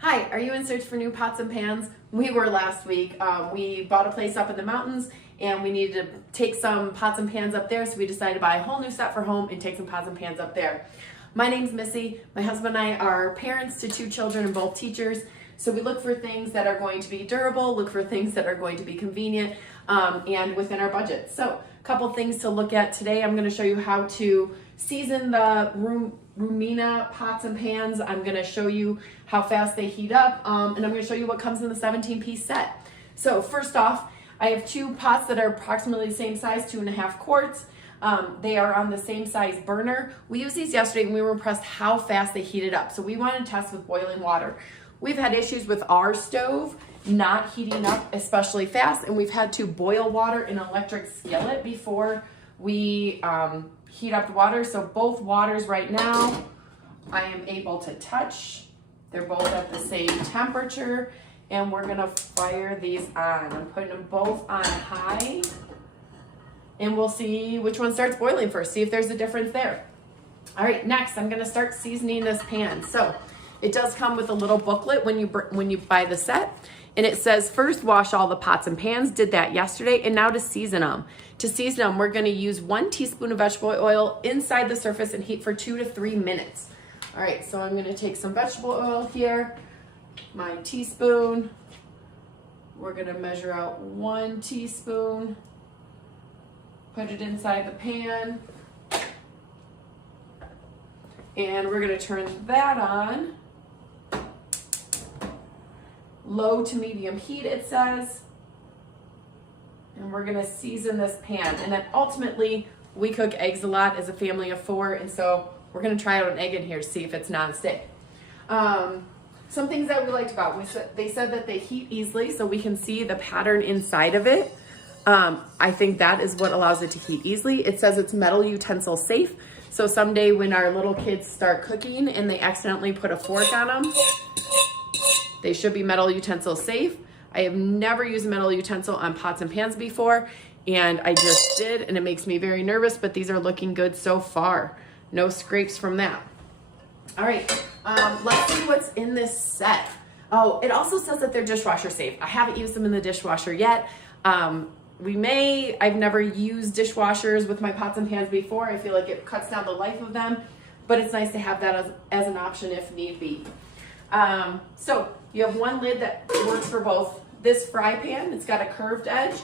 Hi, are you in search for new pots and pans? We were last week. We bought a place up in the mountains and we needed to take some pots and pans up there, so we decided to buy a whole new set for home and take some pots and pans up there. My name's Missy. My husband and I are parents to 2 children and both teachers, so we look for things that are going to be durable, look for things that are going to be convenient, and within our budget. So a couple things to look at today. I'm going to show you how to season the Roomena pots and pans. I'm going to show you how fast they heat up, and I'm going to show you what comes in the 17-piece set. So first off, I have 2 pots that are approximately the same size, 2.5 quarts. They are on the same size burner. We used these yesterday and we were impressed how fast they heated up. So we wanted to test with boiling water. We've had issues with our stove not heating up especially fast, and we've had to boil water in an electric skillet before we heat up the water. So both waters right now I am able to touch. They're both at the same temperature, and we're gonna fire these on. I'm putting them both on high, and we'll see which one starts boiling first, see if there's a difference there. All right, next I'm gonna start seasoning this pan. So it does come with a little booklet when you buy the set, and it says first wash all the pots and pans. Did that yesterday. And now to season them. To season them, we're gonna use 1 teaspoon of vegetable oil inside the surface and heat for 2 to 3 minutes. All right, so I'm gonna take some vegetable oil here, my teaspoon. We're gonna measure out 1 teaspoon, put it inside the pan, and we're gonna turn that on. Low to medium heat, it says. And we're gonna season this pan. And then ultimately, we cook eggs a lot as a family of 4, and so we're gonna try out an egg in here to see if it's non-stick. Some things that we liked about, they said that they heat easily, so we can see the pattern inside of it. I think that is what allows it to heat easily. It says it's metal utensil safe, so someday when our little kids start cooking and they accidentally put a fork on them, they should be metal utensil safe. I have never used a metal utensil on pots and pans before, and I just did, and it makes me very nervous, but these are looking good so far. No scrapes from that. All right, let's see what's in this set. Oh, it also says that they're dishwasher safe. I haven't used them in the dishwasher yet. I've never used dishwashers with my pots and pans before. I feel like it cuts down the life of them, but it's nice to have that as an option if need be. So you have 1 lid that works for both. This fry pan, it's got a curved edge.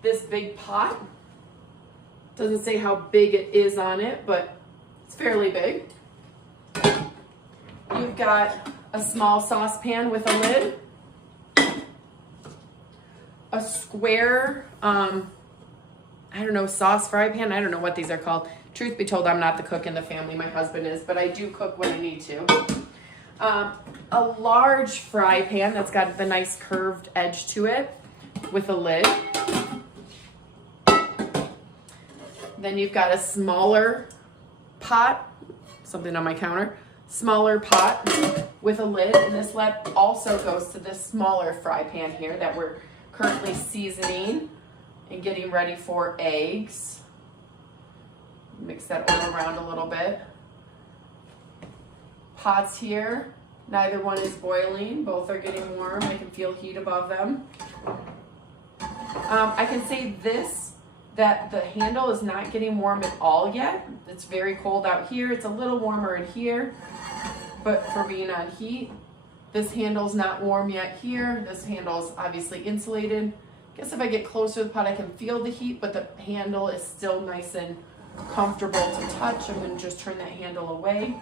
This big pot, doesn't say how big it is on it, but it's fairly big. You've got a small saucepan with a lid. A square, I don't know, sauce fry pan. I don't know what these are called. Truth be told, I'm not the cook in the family. My husband is, but I do cook when I need to. A large fry pan that's got the nice curved edge to it with a lid. Then you've got a smaller pot, something on my counter, smaller pot with a lid, and this lid also goes to this smaller fry pan here that we're currently seasoning and getting ready for eggs. Mix that oil around a little bit. Pots here, neither one is boiling, both are getting warm. I can feel heat above them. I can say this, that the handle is not getting warm at all yet. It's very cold out here. It's a little warmer in here, but for being on heat, this handle's not warm yet here. This handle's obviously insulated. I guess if I get closer to the pot, I can feel the heat, but the handle is still nice and comfortable to touch. I'm gonna just turn that handle away.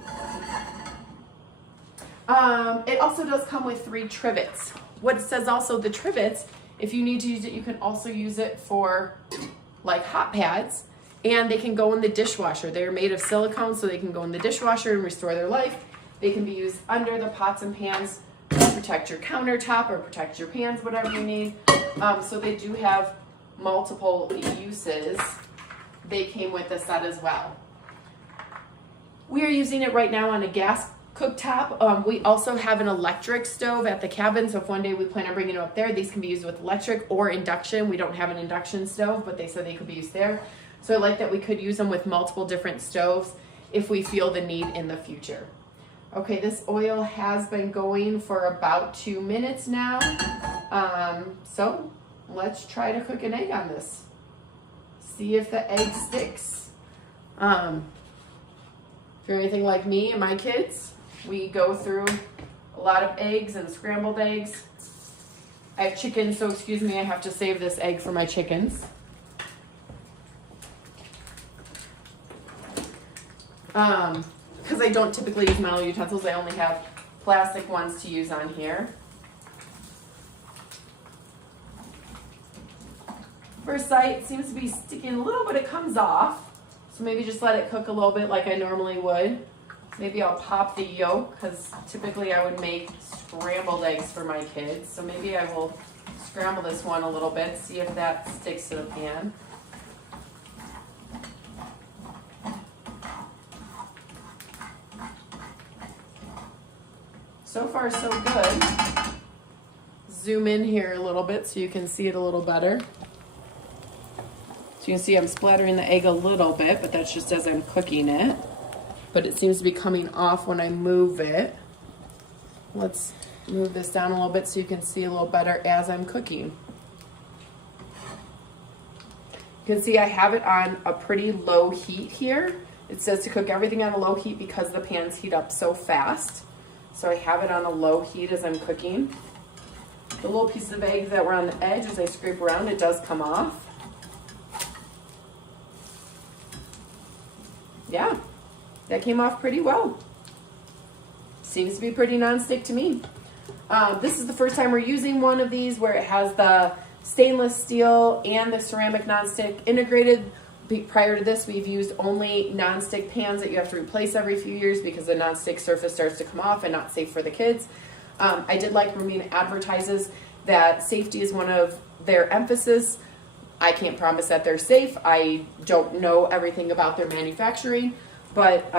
It also does come with 3 trivets. What it says also, the trivets, if you need to use it, you can also use it for like hot pads, and they can go in the dishwasher. They're made of silicone, so they can go in the dishwasher and restore their life. They can be used under the pots and pans to protect your countertop or protect your pans, whatever you need. So they do have multiple uses. They came with the set as well. We are using it right now on a gas cooktop. We also have an electric stove at the cabin, so if one day we plan on bringing it up there, these can be used with electric or induction. We don't have an induction stove, but they said they could be used there. So I like that we could use them with multiple different stoves if we feel the need in the future. Okay, this oil has been going for about 2 minutes now. So let's try to cook an egg on this. See if the egg sticks. If you're anything like me and my kids, we go through a lot of eggs and scrambled eggs. I have chickens, so excuse me, I have to save this egg for my chickens. Because I don't typically use metal utensils, I only have plastic ones to use on here. First sight, it seems to be sticking a little bit, it comes off. So maybe just let it cook a little bit like I normally would. Maybe I'll pop the yolk, because typically I would make scrambled eggs for my kids. So maybe I will scramble this one a little bit, see if that sticks to the pan. So far, so good. Zoom in here a little bit so you can see it a little better. So you can see I'm splattering the egg a little bit, but that's just as I'm cooking it. But it seems to be coming off when I move it. Let's move this down a little bit so you can see a little better as I'm cooking. You can see I have it on a pretty low heat here. It says to cook everything on a low heat because the pans heat up so fast. So I have it on a low heat as I'm cooking. The little pieces of egg that were on the edge, as I scrape around, it does come off. Yeah, that came off pretty well. Seems to be pretty non-stick to me. This is the first time we're using one of these where it has the stainless steel and the ceramic non-stick integrated. Prior to this, we've used only non-stick pans that you have to replace every few years because the non-stick surface starts to come off and not safe for the kids. I did like Roomena advertises that safety is one of their emphasis. I can't promise that they're safe. I don't know everything about their manufacturing, but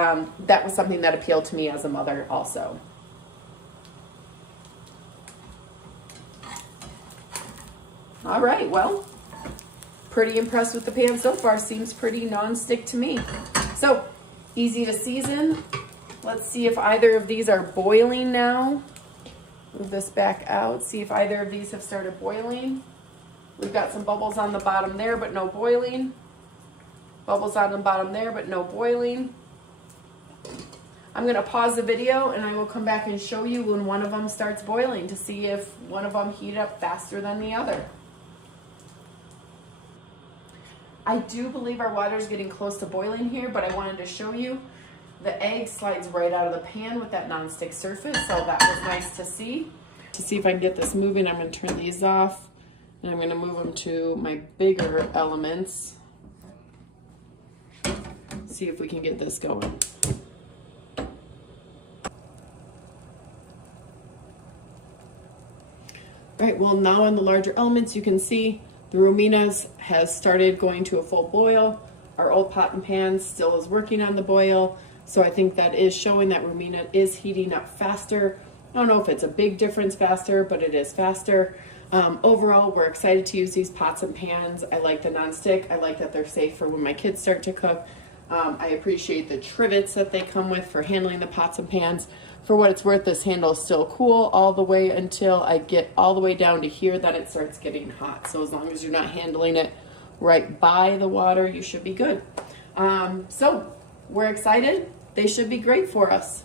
that was something that appealed to me as a mother also. All right, well, pretty impressed with the pan so far. Seems pretty non-stick to me. So, easy to season. Let's see if either of these are boiling now. Move this back out. See if either of these have started boiling. We've got some bubbles on the bottom there, but no boiling. Bubbles on the bottom there, but no boiling. I'm going to pause the video and I will come back and show you when one of them starts boiling to see if one of them heated up faster than the other. I do believe our water is getting close to boiling here, but I wanted to show you the egg slides right out of the pan with that non-stick surface, so that was nice to see. To see if I can get this moving, I'm going to turn these off and I'm going to move them to my bigger elements. See if we can get this going. All right, well, now on the larger elements, you can see the Roomena's has started going to a full boil. Our old pot and pan still is working on the boil. So I think that is showing that Roomena is heating up faster. I don't know if it's a big difference faster, but it is faster. Overall, we're excited to use these pots and pans. I like the non-stick. I like that they're safe for when my kids start to cook. I appreciate the trivets that they come with for handling the pots and pans. For what it's worth, this handle is still cool all the way until I get all the way down to here, then it starts getting hot. So as long as you're not handling it right by the water, you should be good. So we're excited. They should be great for us.